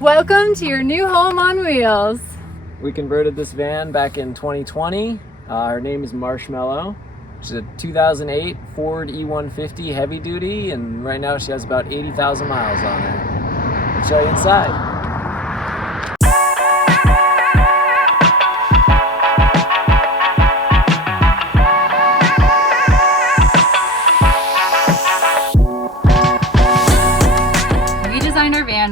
Welcome to your new home on wheels. We converted this van back in 2020. Her name is Marshmallow. She's a 2008 Ford E150 heavy duty, and right now she has about 80,000 miles on her. I'll show you inside.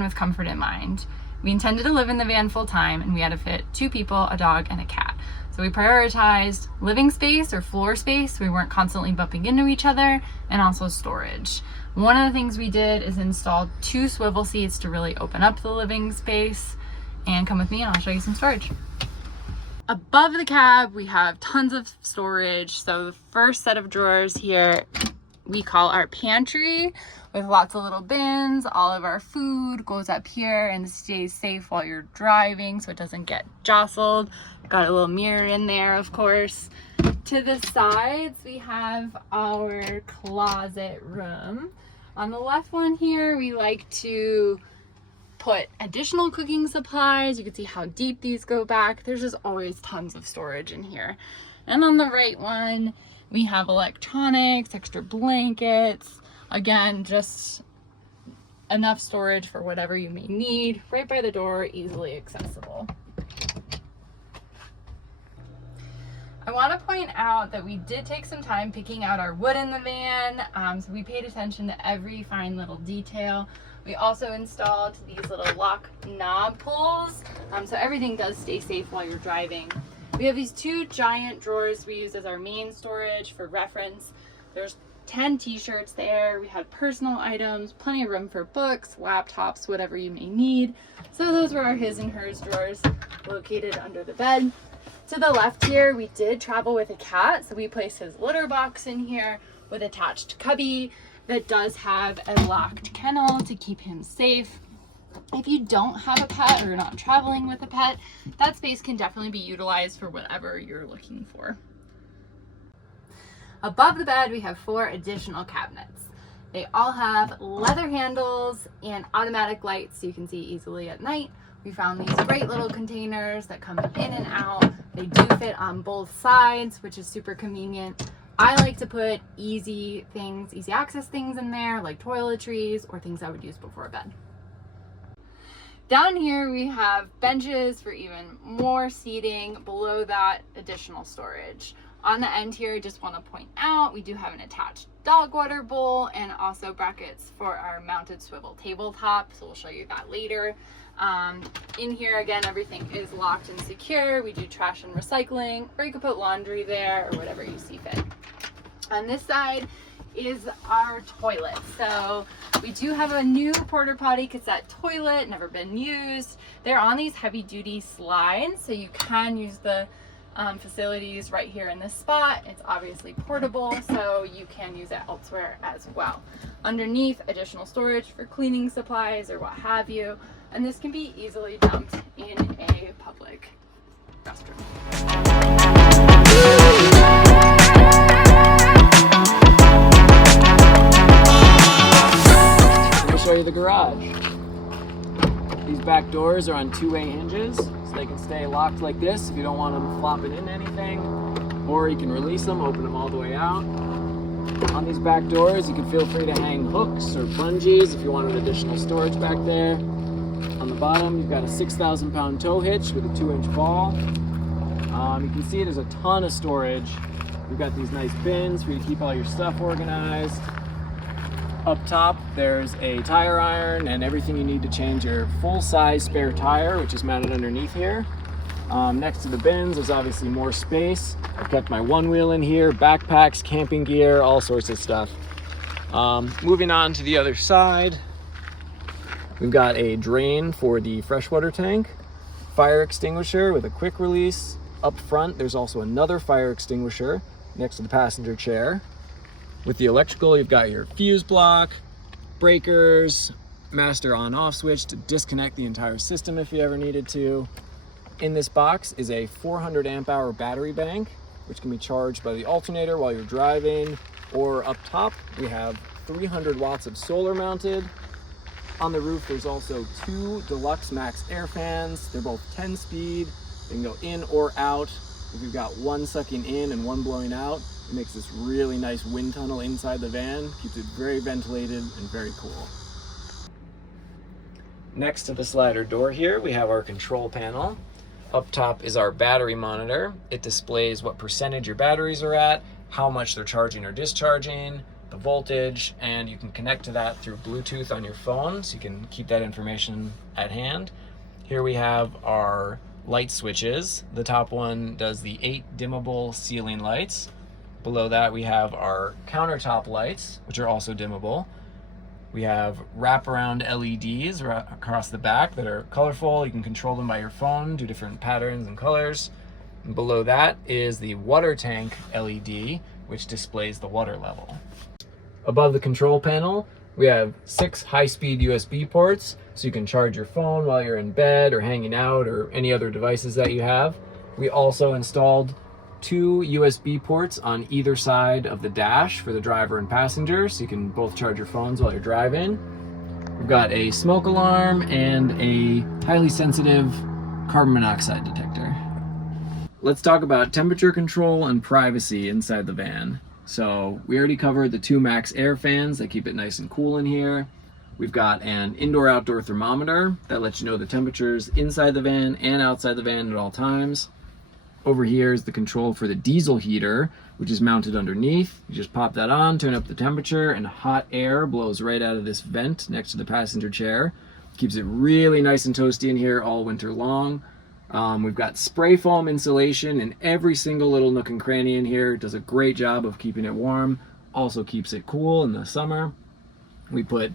With comfort in mind. We intended to live in the van full time, and we had to fit 2 people, a dog, and a cat. So we prioritized living space or floor space so we weren't constantly bumping into each other, and also storage. One of the things we did is install 2 swivel seats to really open up the living space. And come with me and I'll show you some storage. Above the cab we have tons of storage. So the first set of drawers here we call our pantry, with lots of little bins. All of our food goes up here and stays safe while you're driving so it doesn't get jostled. Got a little mirror in there, of course. To the sides we have our closet room. On the left one here we like to put additional cooking supplies. You can see how deep these go back. There's just always tons of storage in here. And on the right one we have electronics, extra blankets. Again, just enough storage for whatever you may need. Right by the door, easily accessible. I want to point out that we did take some time picking out our wood in the van. So we paid attention to every fine little detail. We also installed these little lock knob pulls, so everything does stay safe while you're driving. We have these 2 giant drawers we use as our main storage. For reference, there's 10 t-shirts there. We had personal items, plenty of room for books, laptops, whatever you may need. So those were our his and hers drawers located under the bed. To the left here, we did travel with a cat, so we placed his litter box in here with attached cubby that does have a locked kennel to keep him safe. If you don't have a pet or you're not traveling with a pet, that space can definitely be utilized for whatever you're looking for. Above the bed, we have 4 additional cabinets. They all have leather handles and automatic lights so you can see easily at night. We found these great little containers that come in and out. They do fit on both sides, which is super convenient. I like to put easy access things in there, like toiletries or things I would use before bed. Down here we have benches for even more seating. Below that, additional storage. On the end here, I just want to point out we do have an attached dog water bowl and also brackets for our mounted swivel tabletop, so we'll show you that later. In here again, everything is locked and secure. We do trash and recycling, or you could put laundry there or whatever you see fit. On this side is our toilet. So we do have a new porta potty cassette toilet, never been used. They're on these heavy duty slides, so you can use the facilities right here in this spot. It's obviously portable, so you can use it elsewhere as well. Underneath, additional storage for cleaning supplies or what have you, and this can be easily dumped in a public restroom. Show you the garage. These back doors are on 2-way hinges, so they can stay locked like this if you don't want them flopping into anything, or you can release them, open them all the way out. On these back doors, you can feel free to hang hooks or bungees if you wanted additional storage back there. On the bottom, you've got a 6,000 pound tow hitch with a 2-inch ball. You can see there's a ton of storage. We've got these nice bins for you to keep all your stuff organized. Up top, there's a tire iron and everything you need to change your full-size spare tire, which is mounted underneath here. Next to the bins, there's obviously more space. I've kept my 1-wheel in here, backpacks, camping gear, all sorts of stuff. Moving on to the other side, we've got a drain for the freshwater tank, fire extinguisher with a quick release. Up front, there's also another fire extinguisher next to the passenger chair. With the electrical, you've got your fuse block, breakers, master on-off switch to disconnect the entire system if you ever needed to. In this box is a 400 amp hour battery bank, which can be charged by the alternator while you're driving, or up top we have 300 watts of solar mounted. On the roof, there's also 2 deluxe max air fans. They're both 10 speed. They can go in or out. If you've got one sucking in and one blowing out, it makes this really nice wind tunnel inside the van. Keeps it very ventilated and very cool. Next to the slider door here, we have our control panel. Up top is our battery monitor. It displays what percentage your batteries are at, how much they're charging or discharging, the voltage, and you can connect to that through Bluetooth on your phone, so you can keep that information at hand. Here we have our light switches. The top one does the 8 dimmable ceiling lights. Below that we have our countertop lights, which are also dimmable. We have wraparound LEDs across the back that are colorful. You can control them by your phone, do different patterns and colors. And below that is the water tank LED, which displays the water level. Above the control panel, we have 6 high-speed USB ports, so you can charge your phone while you're in bed or hanging out or any other devices that you have. We also installed 2 USB ports on either side of the dash for the driver and passenger, so you can both charge your phones while you're driving. We've got a smoke alarm and a highly sensitive carbon monoxide detector. Let's talk about temperature control and privacy inside the van. So we already covered the 2 max air fans that keep it nice and cool in here. We've got an indoor-outdoor thermometer that lets you know the temperatures inside the van and outside the van at all times. Over here is the control for the diesel heater, which is mounted underneath. You just pop that on, turn up the temperature, and hot air blows right out of this vent next to the passenger chair. Keeps it really nice and toasty in here all winter long. We've got spray foam insulation in every single little nook and cranny in here. It does a great job of keeping it warm. Also keeps it cool in the summer. We put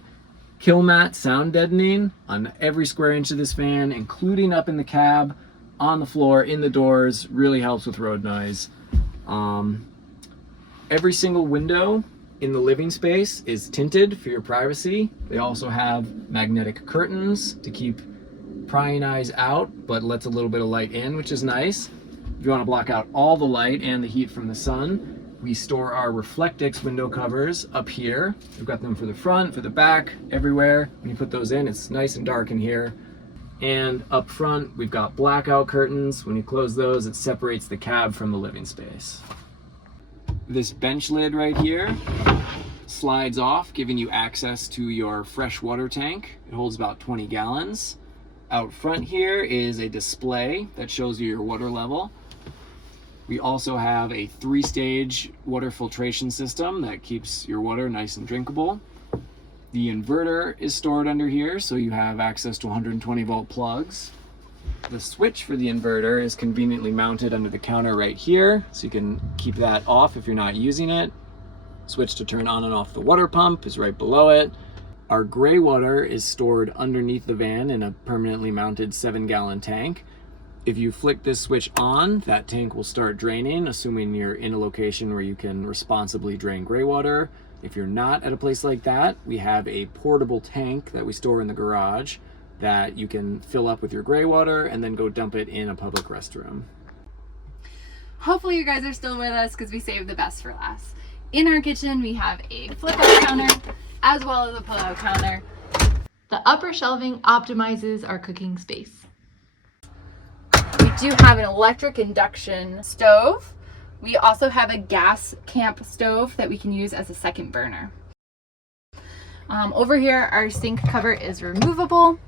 Killmat sound deadening on every square inch of this van, including up in the cab, on the floor, in the doors. Really helps with road noise. Every single window in the living space is tinted for your privacy. They also have magnetic curtains to keep prying eyes out, but lets a little bit of light in, which is nice. If you want to block out all the light and the heat from the sun, we store our Reflectix window covers up here. We've got them for the front, for the back, everywhere. When you put those in, it's nice and dark in here. And up front, we've got blackout curtains. When you close those, it separates the cab from the living space. This bench lid right here slides off, giving you access to your fresh water tank. It holds about 20 gallons. Out front here is a display that shows you your water level. We also have a 3-stage water filtration system that keeps your water nice and drinkable. The inverter is stored under here, so you have access to 120 volt plugs. The switch for the inverter is conveniently mounted under the counter right here, so you can keep that off if you're not using it. Switch to turn on and off the water pump is right below it. Our gray water is stored underneath the van in a permanently mounted 7-gallon tank. If you flick this switch on, that tank will start draining, assuming you're in a location where you can responsibly drain gray water. If you're not at a place like that, we have a portable tank that we store in the garage that you can fill up with your gray water and then go dump it in a public restroom. Hopefully you guys are still with us because we saved the best for last. In our kitchen, we have a flip-up counter as well as a pull-out counter. The upper shelving optimizes our cooking space. We do have an electric induction stove. We also have a gas camp stove that we can use as a second burner. Over here, our sink cover is removable.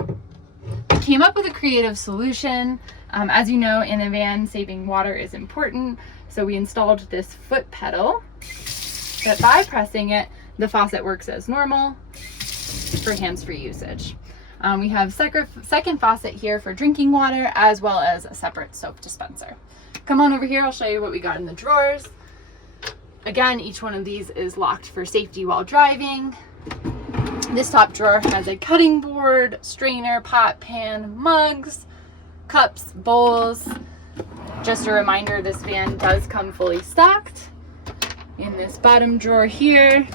We came up with a creative solution. As you know, in a van, saving water is important. So we installed this foot pedal that by pressing it, the faucet works as normal for hands-free usage. We have second faucet here for drinking water, as well as a separate soap dispenser. Come on over here, I'll show you what we got in the drawers. Again, each one of these is locked for safety while driving. This top drawer has a cutting board, strainer, pot, pan, mugs, cups, bowls. Just a reminder, this van does come fully stocked. In this bottom drawer here,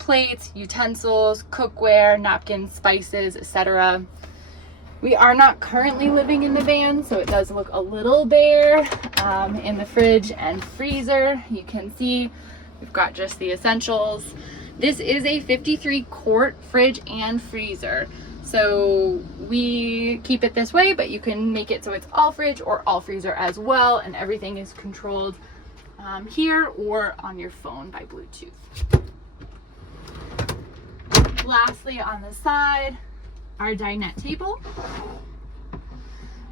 plates, utensils, cookware, napkins, spices, etc. We are not currently living in the van, so it does look a little bare. In the fridge and freezer, you can see we've got just the essentials. This is a 53-quart fridge and freezer. So we keep it this way, but you can make it so it's all fridge or all freezer as well, and everything is controlled here or on your phone by Bluetooth. Lastly, on the side, our dinette table.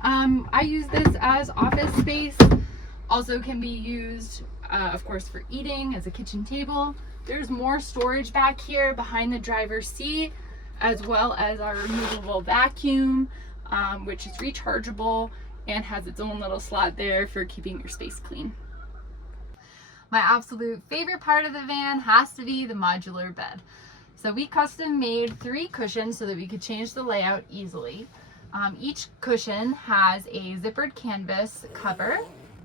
I use this as office space. Also can be used, of course, for eating as a kitchen table. There's more storage back here behind the driver's seat, as well as our removable vacuum, which is rechargeable and has its own little slot there for keeping your space clean. My absolute favorite part of the van has to be the modular bed. So we custom made 3 cushions so that we could change the layout easily. Each cushion has a zippered canvas cover,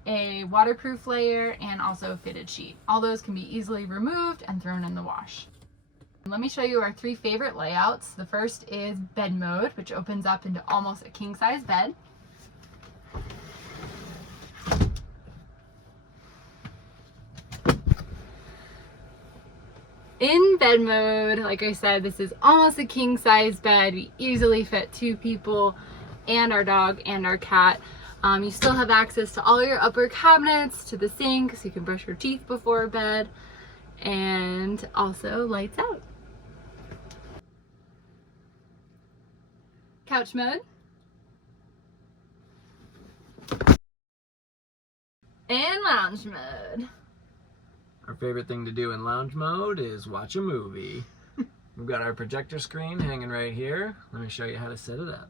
a waterproof layer, and also a fitted sheet. All those can be easily removed and thrown in the wash. Let me show you our 3 favorite layouts. The first is bed mode, which opens up into almost a king-size bed. In bed mode, like I said, this is almost a king-size bed. We easily fit 2 people and our dog and our cat. You still have access to all your upper cabinets, to the sink, so you can brush your teeth before bed, and also lights out. Couch mode. And lounge mode. Our favorite thing to do in lounge mode is watch a movie. We've got our projector screen hanging right here. Let me show you how to set it up.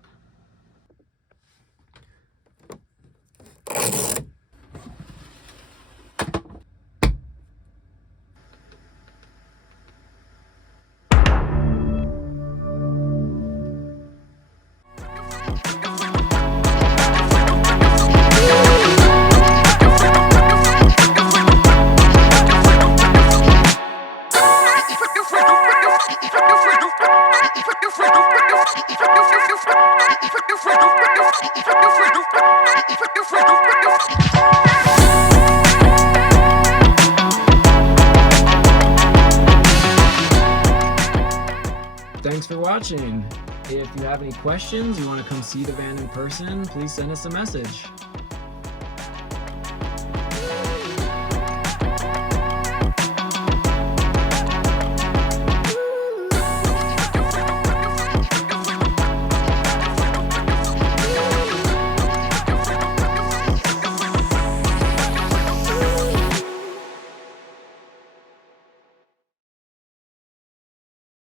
Thanks for watching. If you have any questions, you want to come see the van in person, please send us a message.